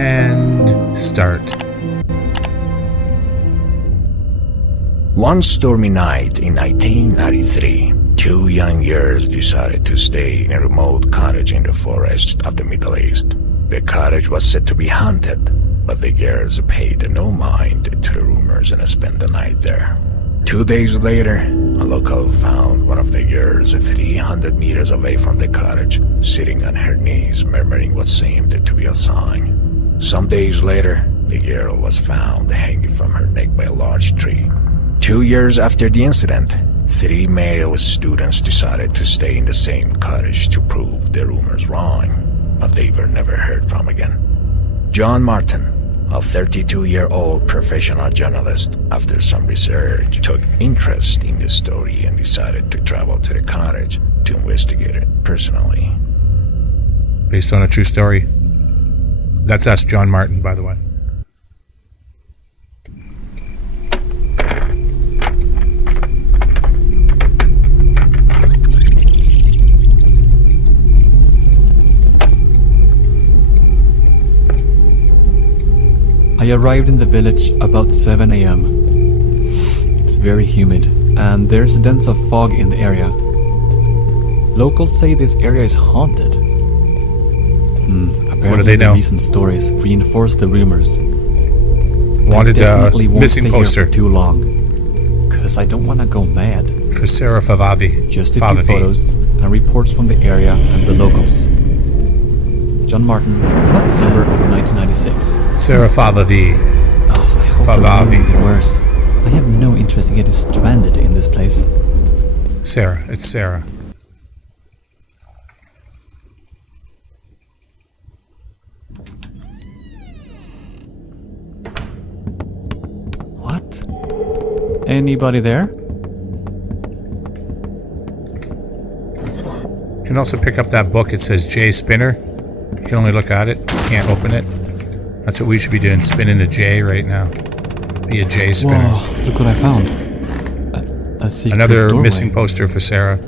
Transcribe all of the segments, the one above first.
And start. One stormy night in 1993, two young girls decided to stay in a remote cottage in the forest of the Middle East. The cottage was said to be haunted, but the girls paid no mind to the rumors and spent the night there. 2 days later, a local found one of the girls 300 meters away from the cottage, sitting on her knees, murmuring what seemed to be a sign. Some days later, the girl was found hanging from her neck by a large tree. 2 years after the incident, 3 male students decided to stay in the same cottage to prove the rumors wrong, but they were never heard from again. John Martin, a 32-year-old professional journalist, after some research, took interest in the story and decided to travel to the cottage to investigate it personally. Based on a true story. That's us, John Martin, by the way. I arrived in the village about 7 a.m. It's very humid, and there's a dense of fog in the area. Locals say this area is haunted. Apparently What do they know? The recent stories reinforce the rumors. Wanted I definitely won't missing stay poster here for too long, cause I don't want to go mad. for Sarah Favavi. Just a few photos and reports from the area and the locals. John Martin, December 1996. Sarah Favavi. Oh, I hope Favavi. it won't be worse. I have no interest in getting stranded in this place. Sarah. It's Sarah. What? Anybody there? You can also pick up that book. It says J Spinner. You can only look at it. You can't open it. That's what we should be doing. Spinning the J right now. Be a J spinner. Whoa, look what I found. A secret Another doorway. missing poster for Sarah.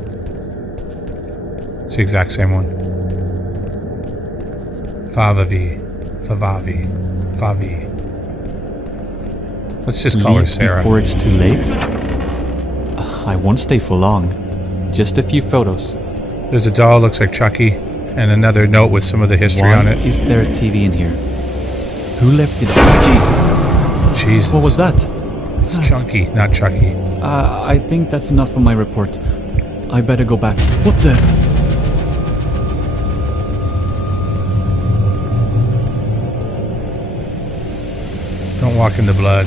It's the exact same one. Favavi. Favavi. Favi. Let's just call her Leave Sarah. before it's too late? I won't stay for long. Just a few photos. There's a doll, looks like Chucky, and another note with some of the history on it. Why is there a TV in here? Who left it? Jesus! Jesus. What was that? It's Chunky, not Chucky. I think that's enough for my report. I better go back. What the? Don't walk in the blood.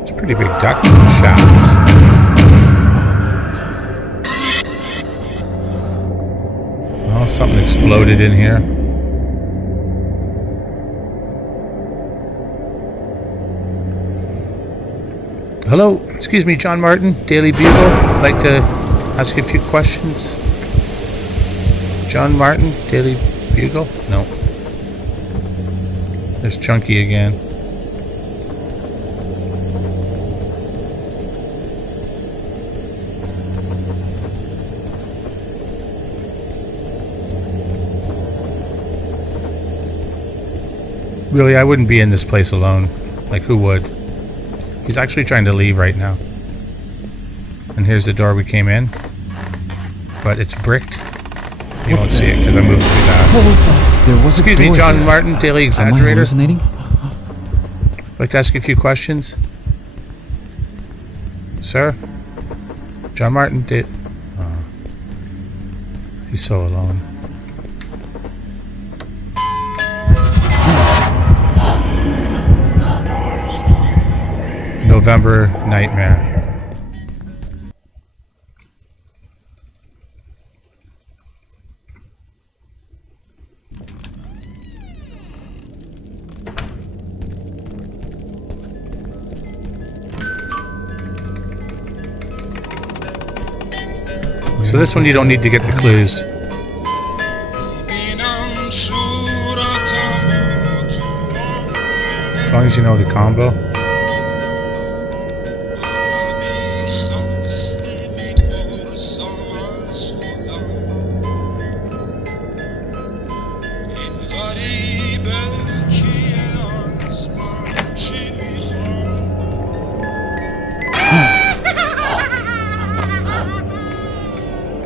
It's a pretty big duct shaft. Oh, something exploded in here. Hello, excuse me, John Martin, Daily Bugle. I'd like to ask you a few questions. John Martin, Daily Bugle? No. There's Chunky again. Really, I wouldn't be in this place alone. Like, who would? He's actually trying to leave right now. And here's the door we came in. But it's bricked. You won't see it because I'm moving too fast. What was that? There was Excuse a me, door John here. Martin, Daily Am I Exaggerator. hallucinating? I'd like to ask you a few questions. Sir? John Martin, oh. He's so alone. November Nightmare. So this one you don't need to get the clues. As long as you know the combo.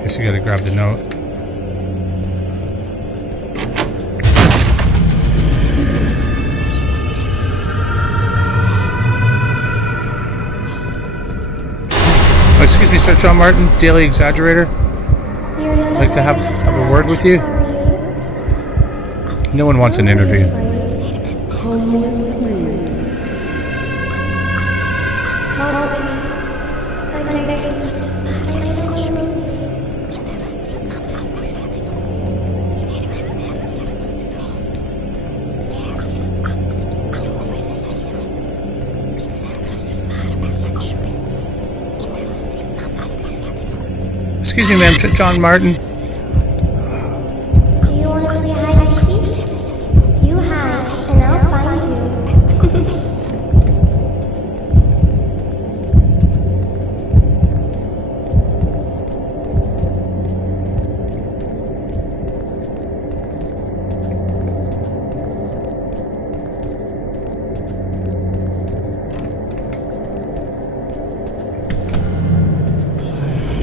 Guess you gotta grab the note. Oh, excuse me, Sir John Martin, Daily Exaggerator. I'd like to have a word with you. No one wants an interview. Come with me. Excuse me, ma'am, John Martin. Do you want to play hide and seek? You hide, and I'll find you.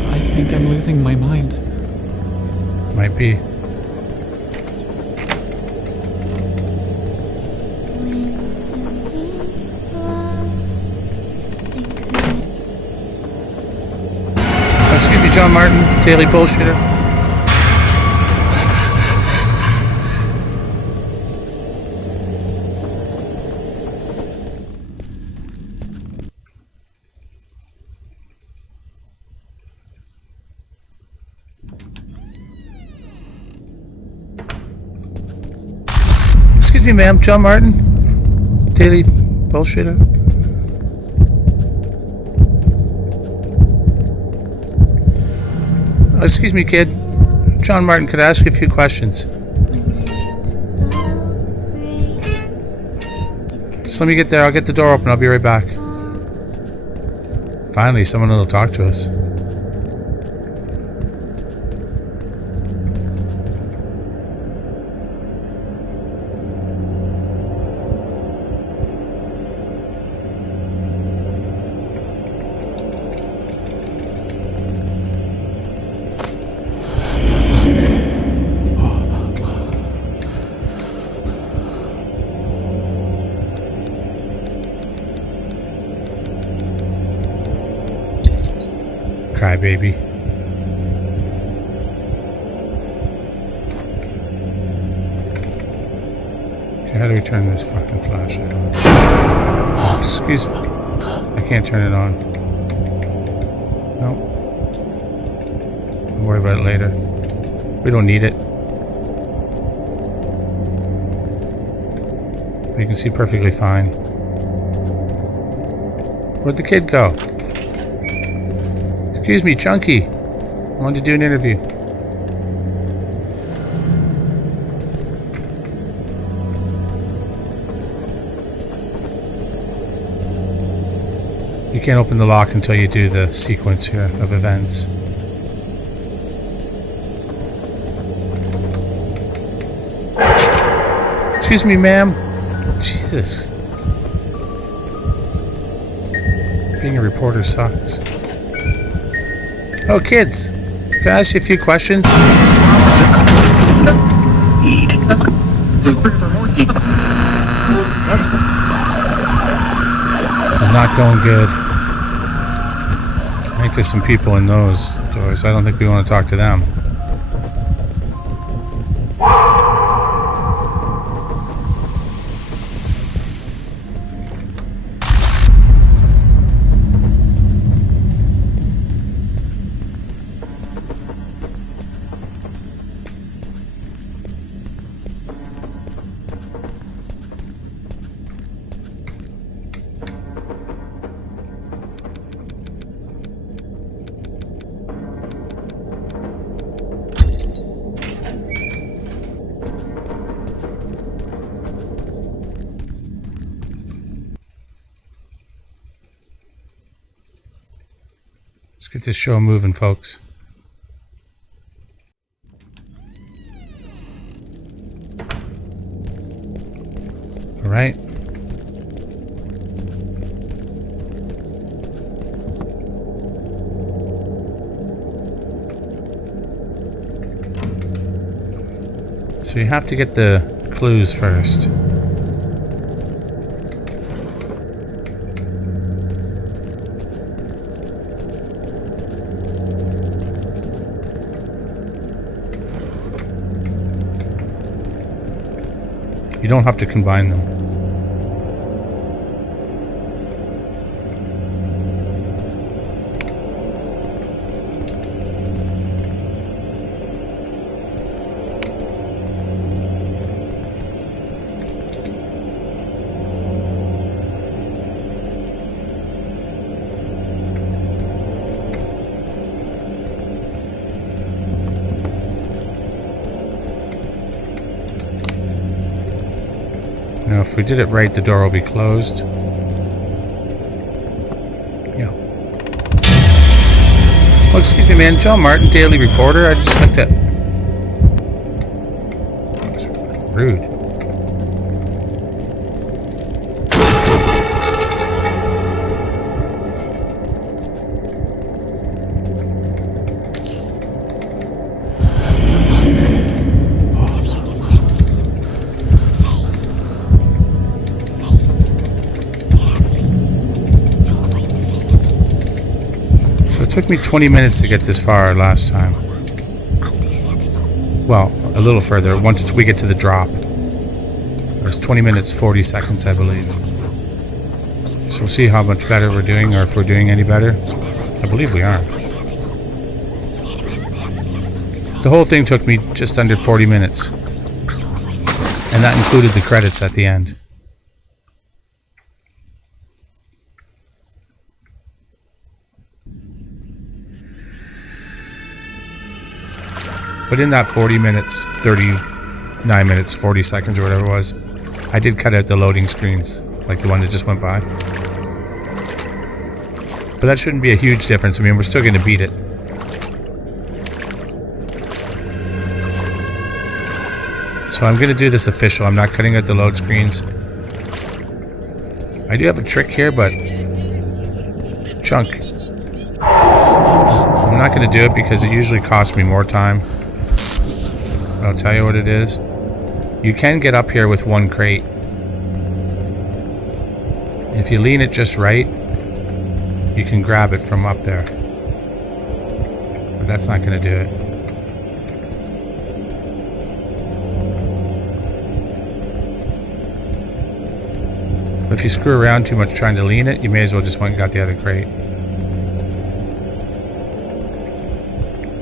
I think I'm losing my mind. Might be. Oh, excuse me, John Martin, Daily Bullshitter. Excuse me, ma'am, John Martin, Daily Bullshitter. Oh, excuse me, kid. John Martin, could I ask you a few questions? Just let me get there. I'll get the door open. I'll be right back. Finally, someone will talk to us. Cry, baby. Okay, how do we turn this fucking flashlight on? Excuse me. I can't turn it on. No. I'll worry about it later. We don't need it. We can see perfectly fine. Where'd the kid go? Excuse me, Chunky. I wanted to do an interview. You can't open the lock until you do the sequence here of events. Excuse me, ma'am. Jesus. Being a reporter sucks. Oh, kids. Can I ask you a few questions? This is not going good. I think there's some people in those doors. I don't think we want to talk to them. Let's get this show moving, folks. right. So you have to get the clues first. You don't have to combine them. Now, if we did it right, the door will be closed. Yeah. Oh, excuse me, man. John Martin, Daily Reporter. I just like to... That's rude. It took me 20 minutes to get this far last time. Well, a little further once we get to the drop. It was 20 minutes 40 seconds, I believe. So we'll see how much better we're doing, or if we're doing any better. I believe we are. The whole thing took me just under 40 minutes. And that included the credits at the end. But in that 40 minutes, 39 minutes, 40 seconds or whatever it was, I did cut out the loading screens, like the one that just went by. But that shouldn't be a huge difference. I mean, we're still going to beat it. So I'm going to do this official. I'm not cutting out the load screens. I do have a trick here, but... Chunk. I'm not going to do it because it usually costs me more time. I'll tell you what it is. You can get up here with one crate. If you lean it just right, you can grab it from up there. But that's not going to do it. But if you screw around too much trying to lean it, you may as well just went and got the other crate.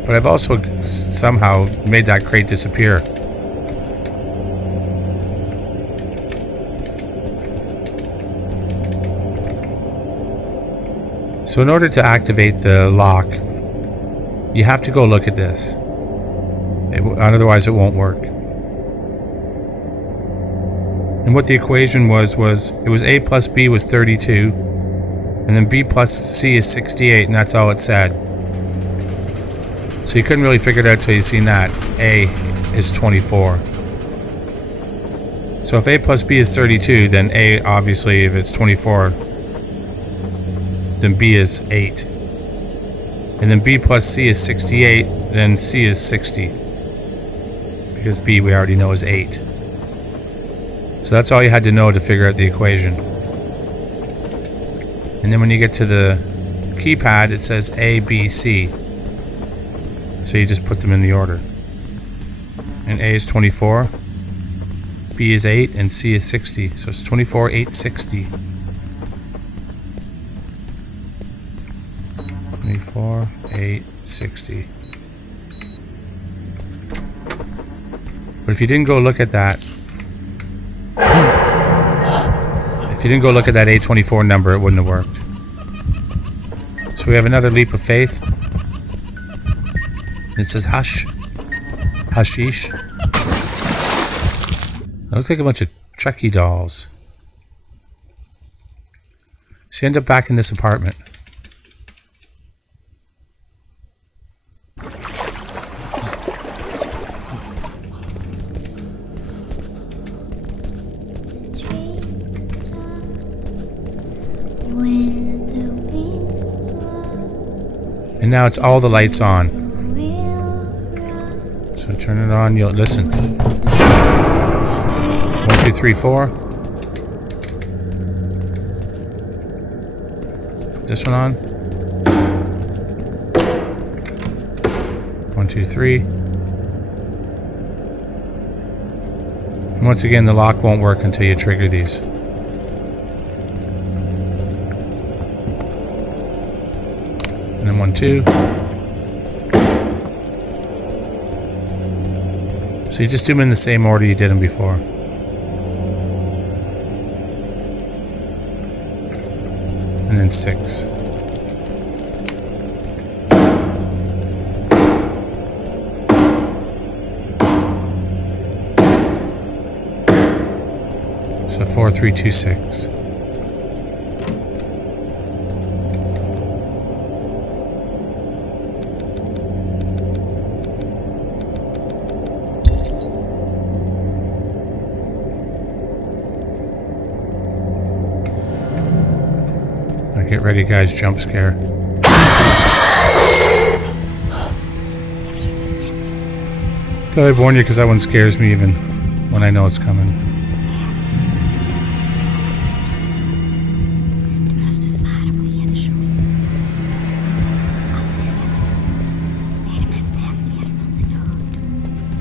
But I've also somehow made that crate disappear. So in order to activate the lock, you have to go look at this. Otherwise it won't work. And what the equation was it was A plus B was 32, and then B plus C is 68, and that's all it said. So you couldn't really figure it out till you seen that. A is 24. So if A plus B is 32, then A, obviously, if it's 24, then B is 8. And then B plus C is 68, then C is 60. Because B, we already know, is 8. So that's all you had to know to figure out the equation. And then when you get to the keypad, it says A, B, C. So you just put them in the order. And A is 24, B is 8, and C is 60. So it's 24, 8, 60. 24, 8, 60. But if you didn't go look at that, A24 number, it wouldn't have worked. So we have another leap of faith. It says hush. Hashish. That looks like a bunch of Chucky dolls. So you end up back in this apartment. now it's all the lights on. So turn it on, you'll listen. 1, 2, 3, 4. Put this one on. 1, 2, 3. And once again, the lock won't work until you trigger these. And then 1, 2. So you just do them in the same order you did them before. And then 6. So 4, 3, 2, 6. Now get ready, guys. Jump scare. Thought I'd warn you because that one scares me even when I know it's coming.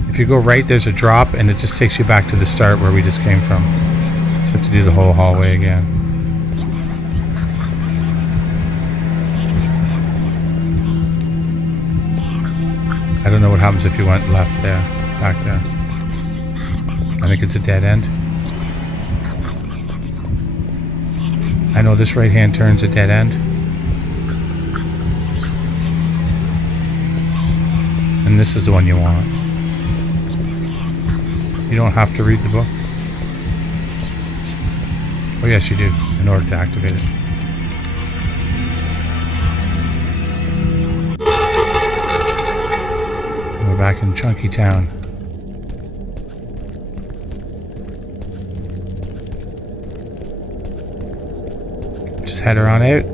If you go right, there's a drop, and it just takes you back to the start where we just came from. So you have to do the whole hallway again. I don't know what happens if you went left there, back there. I think it's a dead end. I know this right hand turn's a dead end. And this is the one you want. You don't have to read the book. Oh yes, you do, in order to activate it. And we're back in Chunky Town. Just head her on out.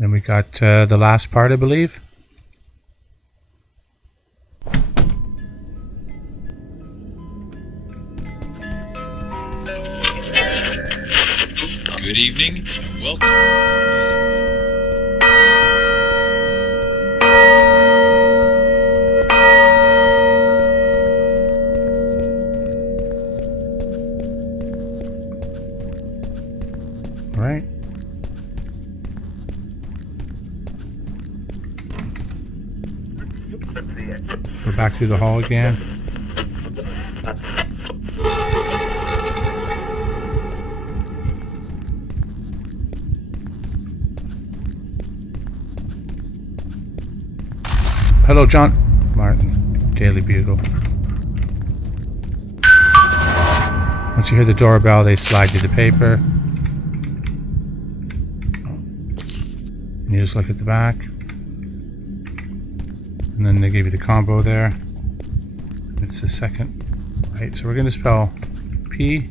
Then we got the last part, I believe. Good evening and welcome. All right. Go back through the hall again. Hello, John. Martin, Daily Bugle. Once you hear the doorbell, they slide you the paper. And you just look at the back. And then they give you the combo there. It's the second. Right, so we're going to spell P.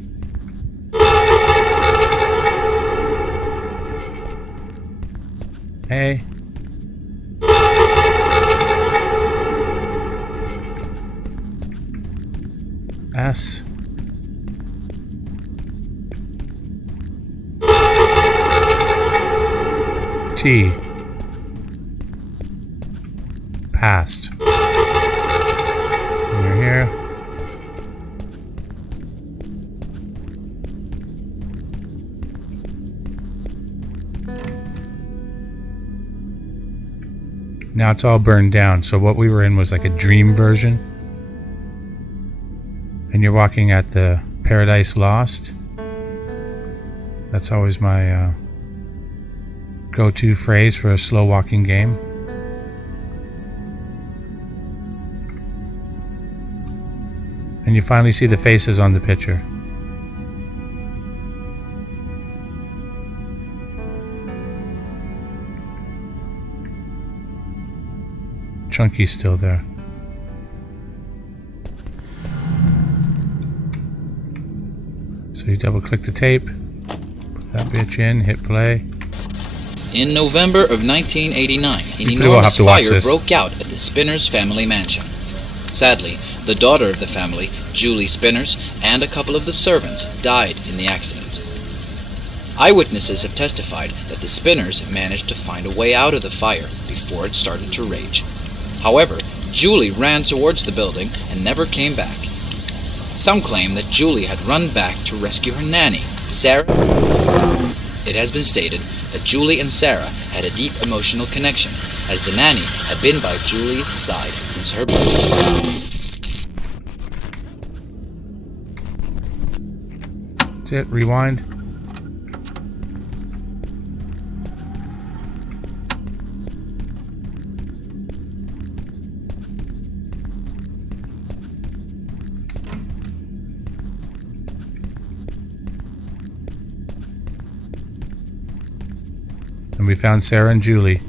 A. S. T. Past. And you're here. Now it's all burned down. So what we were in was like a dream version. And you're walking at the Paradise Lost. That's always my go-to phrase for a slow walking game. And you finally see the faces on the picture. Chunky's still there. So you double click the tape, put that bitch in, hit play. In November of 1989, an You pretty well have enormous to watch fire this. broke out at the Spinners family mansion. Sadly, the daughter of the family, Julie Spinners, and a couple of the servants died in the accident. Eyewitnesses have testified that the Spinners managed to find a way out of the fire before it started to rage. However, Julie ran towards the building and never came back. Some claim that Julie had run back to rescue her nanny, Sarah. It has been stated that Julie and Sarah had a deep emotional connection, as the nanny had been by Julie's side since her birth. That's it, rewind. And we found Sarah and Julie.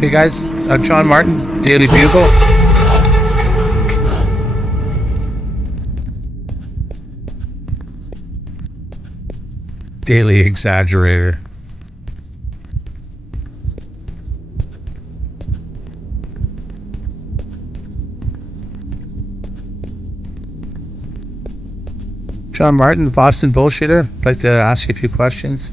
Hey guys, John Martin, Daily Bugle. Fuck. Daily Exaggerator. John Martin, the Boston Bullshitter. I'd like to ask you a few questions.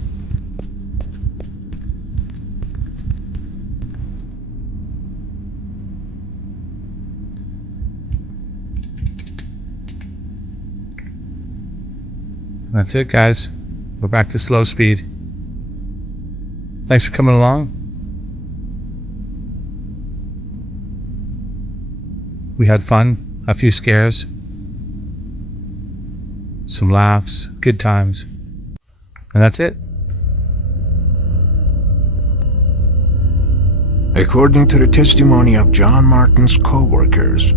That's it, guys. We're back to slow speed. Thanks for coming along. We had fun, a few scares, some laughs, good times. And that's it. According to the testimony of John Martin's co-workers,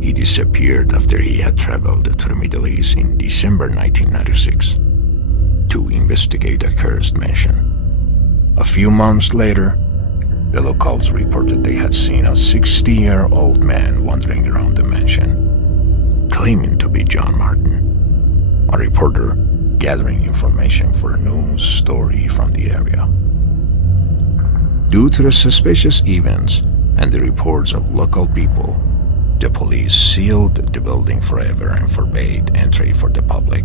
he disappeared after he had traveled to the Middle East in December 1996 to investigate a cursed mansion. A few months later, the locals reported they had seen a 60-year-old man wandering around the mansion, claiming to be John Martin, a reporter gathering information for a news story from the area. Due to the suspicious events and the reports of local people, the police sealed the building forever and forbade entry for the public.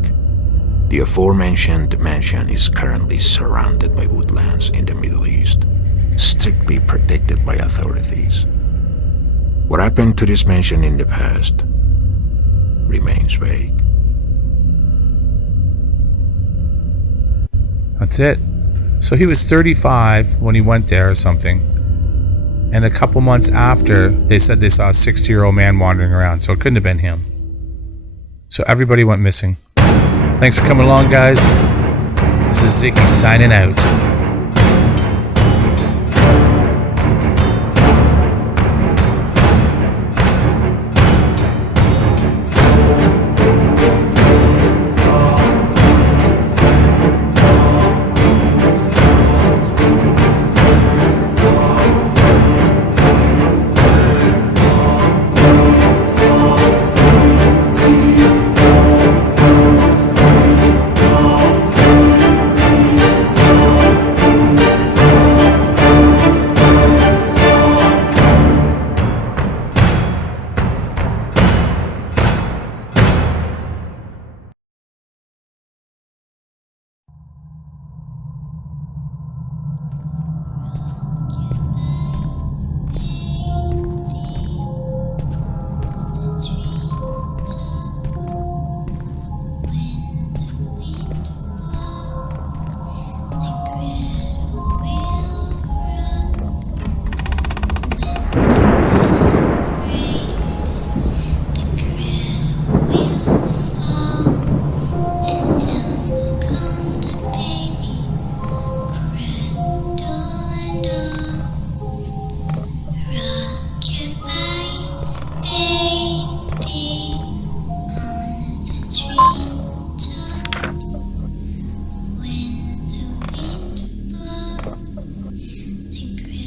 The aforementioned mansion is currently surrounded by woodlands in the Middle East, strictly protected by authorities. What happened to this mansion in the past remains vague. That's it. So he was 35 when he went there or something. And a couple months after, they said they saw a 60-year-old man wandering around. So it couldn't have been him. So everybody went missing. Thanks for coming along, guys. This is Ziggy signing out.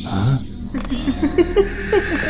Ha ha ha.